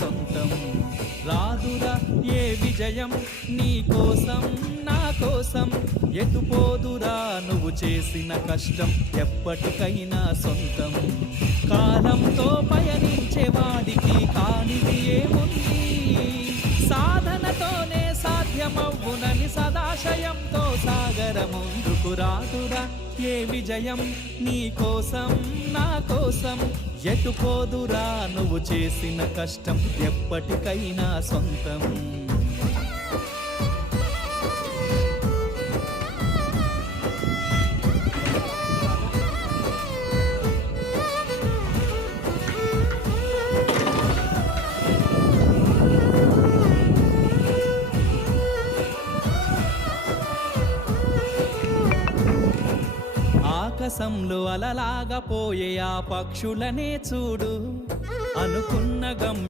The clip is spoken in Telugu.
సొంతం. రాదురా ఏ విజయం నీ కోసం నా కోసం, ఎటుపోదురా నువ్వు చేసిన కష్టం ఎప్పటికైనా సొంతం. కాలంతో పయనించే వాడికి కానిది ఏముంది, సాధనతోనే సాధ్యమవ్వునని సదాశయంతో సాగర ముందుకు. రాదురా ఏ విజయం నీ కోసం నా కోసం, ఎటుపోదురా నువ్వు చేసిన కష్టం ఎప్పటికైనా సొంతం. ఆకాశంలో అలలాగా పోయే ఆ పక్షులనే చూడు, అనుకున్న గమ్యం